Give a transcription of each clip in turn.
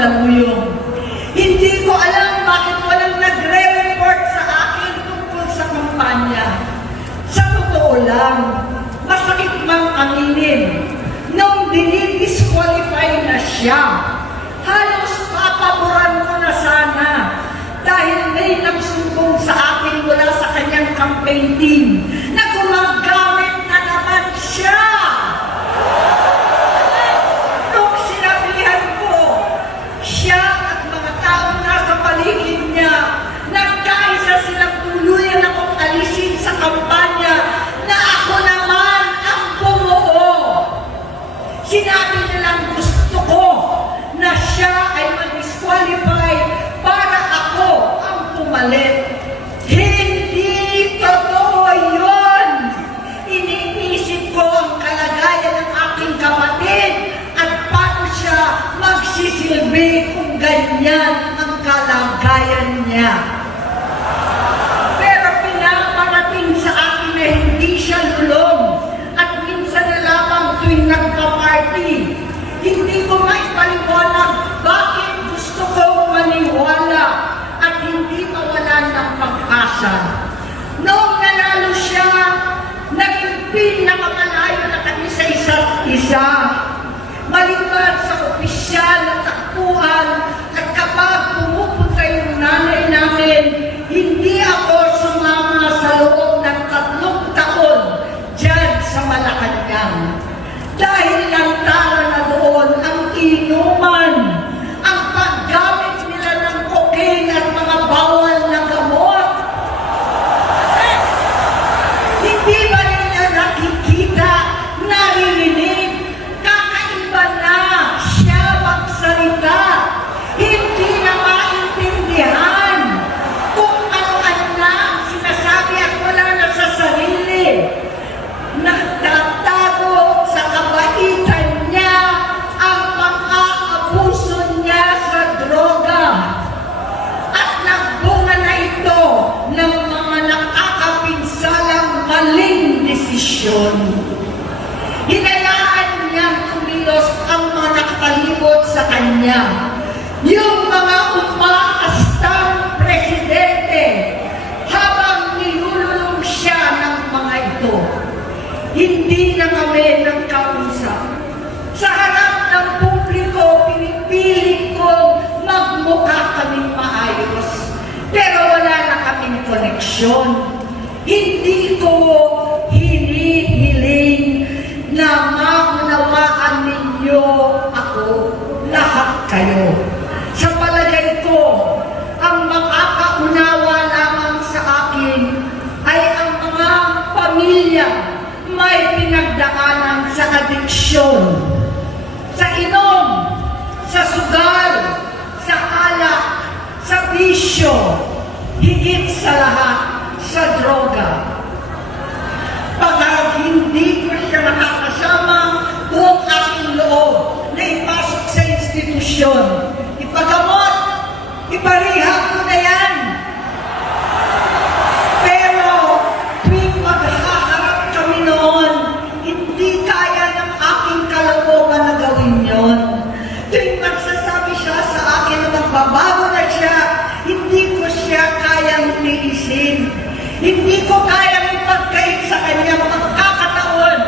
Mandaluyong. Hindi ko alam bakit walang nagre-report sa akin tungkol sa kampanya. Sa totoo lang, masakit mang aminin, nung dinidisqualify na siya, halos papaboran ko na sana dahil may nagsumbong sa akin mula sa kanyang campaign team desisyon. Hinayaan niyang kumilos ang mga nakapalibot sa kanya. Yung mga umaastang presidente habang nilululong siya ng mga ito. Hindi na kami nagkausap. Sa harap ng publiko, pinipilit kong magmukha kaming maayos. Pero wala na kaming koneksyon. Hindi ko kayo. Sa palagay ko, ang makakaunawa lamang sa akin ay ang mga pamilya may pinagdaanan sa adiksyon, sa inom, sa sugal, sa alak, sa bisyo, higit sa lahat, sa droga. Pag hindi solusyon. Ipagamot, iparihap ko na yan. Pero tuwing maghaharap kami noon, hindi kaya ng aking kalaboban na gawin yon. Tuwing magsasabi siya sa akin na magbabago na siya, hindi ko siya kayang iniisin. Hindi ko kayang ipagkait sa kanya mga kakataon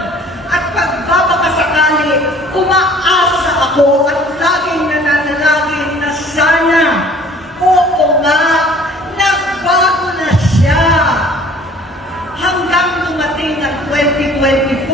at pagbabakasakali, kumakas ako at laging nananalangin na sana, oo nga, nagbago na siya. Hanggang dumating ang 2024,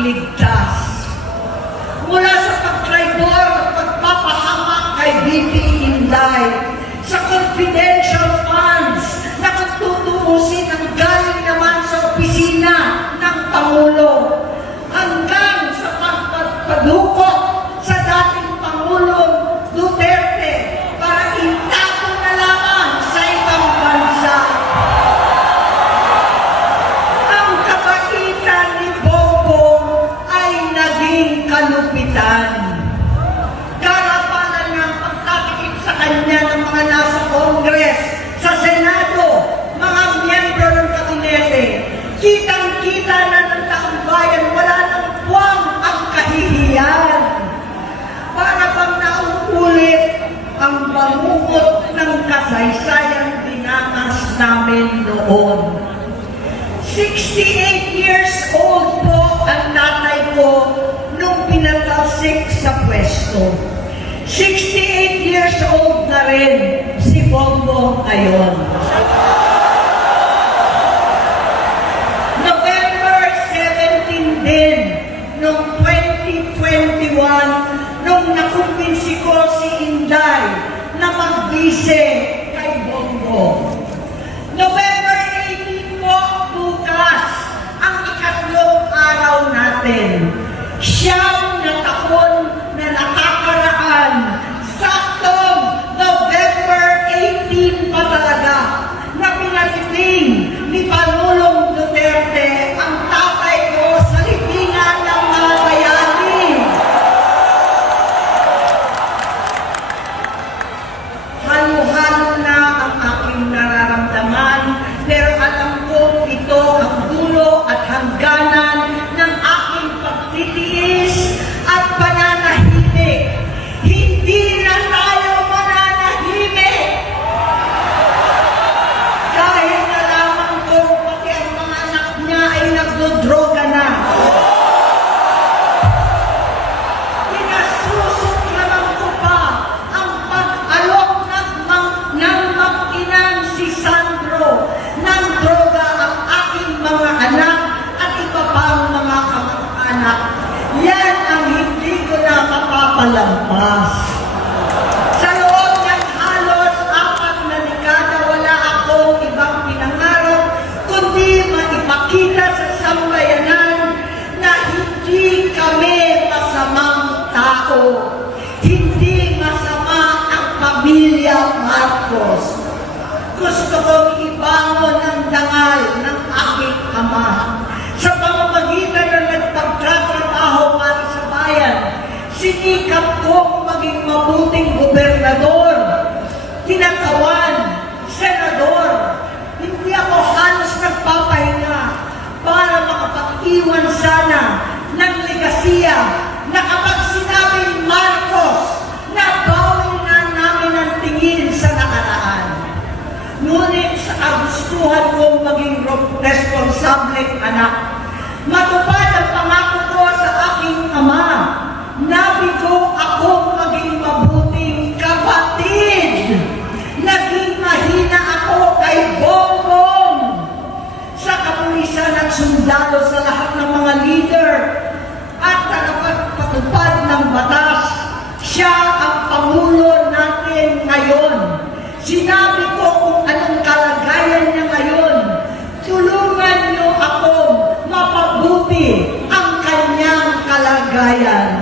ligtas. kasaysayang dinanas namin noon. 68 years old po ang tatay ko nung pinatalsik sa pwesto. 68 years old na rin si Bongbong ayon. November 17 din, noong 2021, nung nakumpinsi ko si Inday na magbise natin. Siya sablit anak. Matupad ang pangako ko sa aking ama nabigko ako maging mabuting kapatid. Naging mahina ako kay Bongbong sa kapulisan at sundalo sa lahat ng mga leader at nakapagpatupad ng batas. Siya ang Pangulo natin ngayon. Sinabi ko Raya.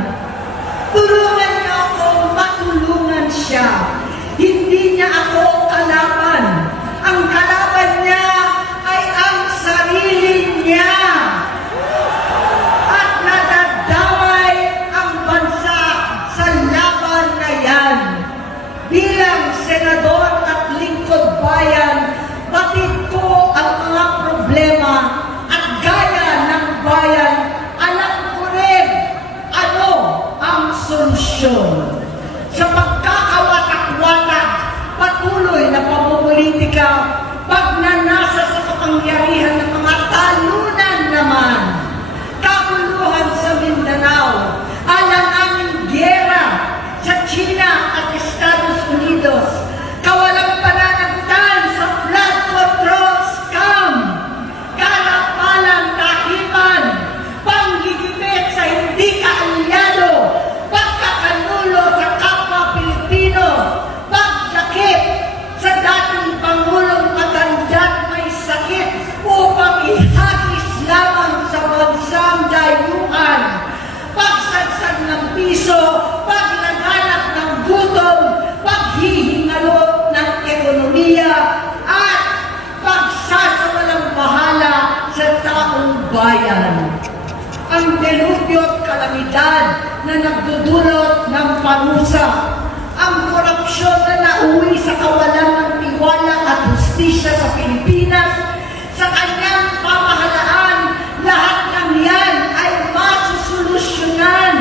Panusa, ang korupsyon na nauwi sa kawalan ng tiwala at hustisya sa Pilipinas, sa kanyang pamahalaan, lahat ng yan ay masusolusyonan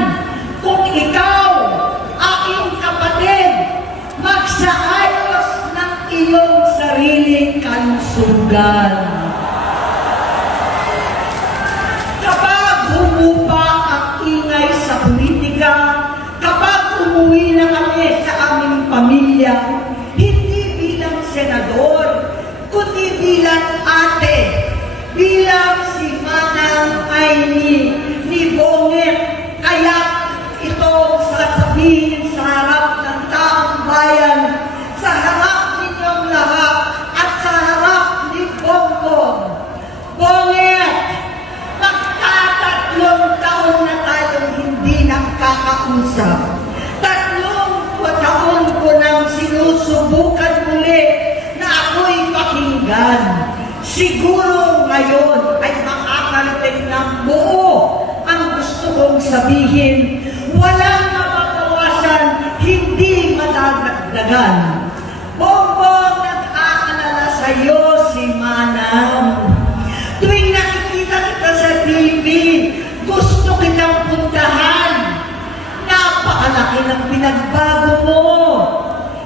kung ikaw, aking kapatid, magsaayos ng iyong sariling kalusugan. Aming pamilya, hindi bilang senador, kundi bilang ate, bilang si Manang Aini ni Bonget, kaya ito sasabihin sa harap ng taong bayan, sa harap ninyong lahat, at sa harap ni Bongbong. Bonget, Magtatatlong taon na tayong hindi nakakausap. Tatlong taon ko nang sinusubukan muli na ako'y pakinggan. Siguro ngayon ay makakarating ng buo ang gusto kong sabihin. Walang mababawasan, hindi madadagdagan. Bongbong, nag-aalala sa'yo si Manang. Tuwing nakikita kita sa TV, gusto kitang puntahan. Napakalaki ng pinagbago mo.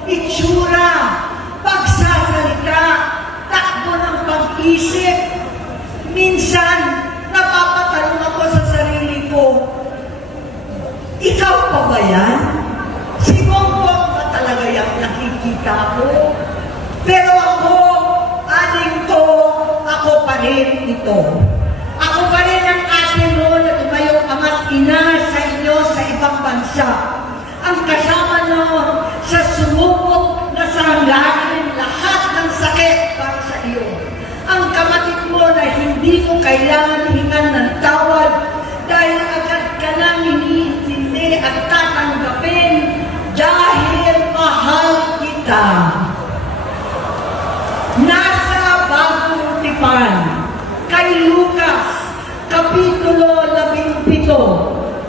Itsura, pagsasalita, takbo ng pag-isip. Minsan, napapatanong ako sa sarili ko, ikaw pa ba yan? Si Bongbong ba talaga yung nakikita ko? Pero ako, aling ko, ako pa rin ito. Ako pa rin ang ate mo na tumayong ama't ina sa inyo sa ibang bansa. Ang kasama mo sa sumubok na sanggahin lahat ng sakit para sa iyo. Ang kapatid mo na hindi mo kailangan hingan ng tawad dahil agad ka nang iniintindi at tatanggapin dahil mahal kita. Nasa bagong tipan, Lucas, Kapitulo 17,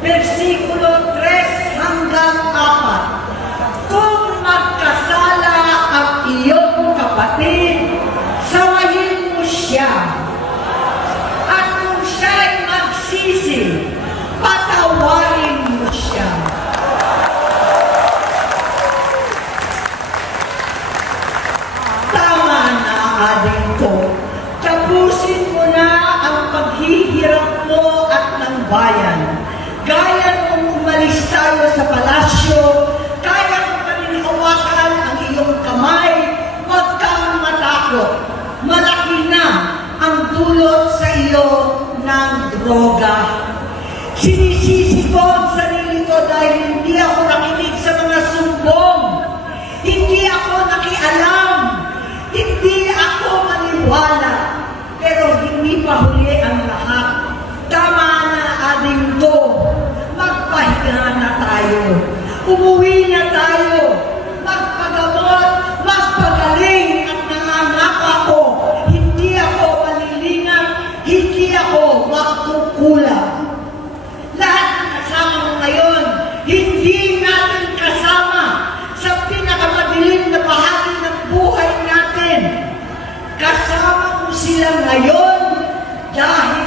versikulo 3 hanggang 4. Kung magkasala ang iyong kapatid, sawayin mo siya. At kung siya'y magsisi, patawarin mo siya. Tama na, ading ko. Tapusin mo na ang paghihirap mo at ng bayan. Gaya nung umalis tayo sa palasyo, kaya mo pa rin hawakan ang iyong kamay, huwag kang matakot. Malaki na ang dulot sa iyo ng droga. Sinisisi ko ang sarili ko dahil hindi ako nakinig sa mga sumbong. Hindi ako nakialam. Hindi ako maniwala. Pero hindi pa huli ang lahat. Tama ating to. Magpahinga na tayo. Umuwi na tayo. Magpagamot, magpagaling at nanganak ako. Hindi ako malilingan, hindi ako makukulang. Lahat ng kasama mo ngayon, hindi natin kasama sa pinakamadilim na bahagi ng buhay natin. Kasama ko sila ngayon dahil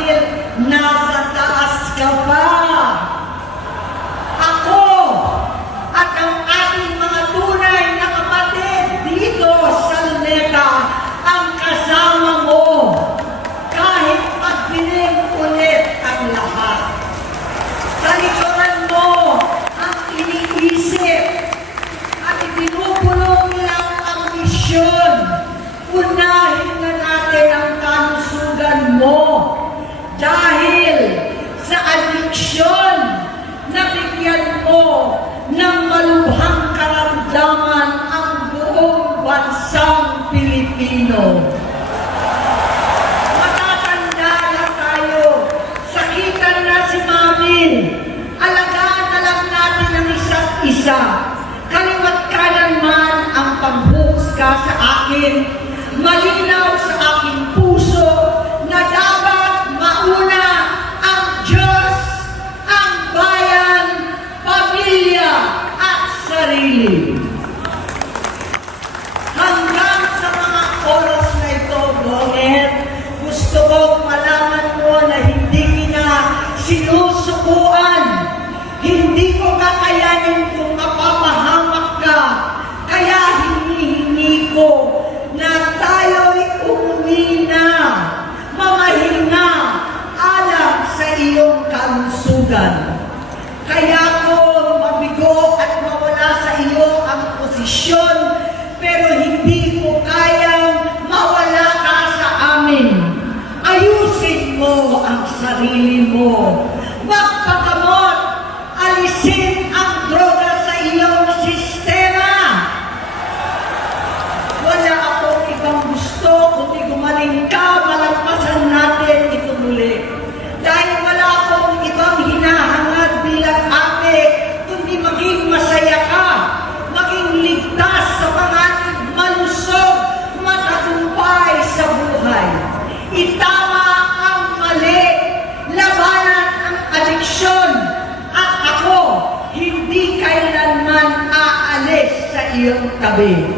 iyong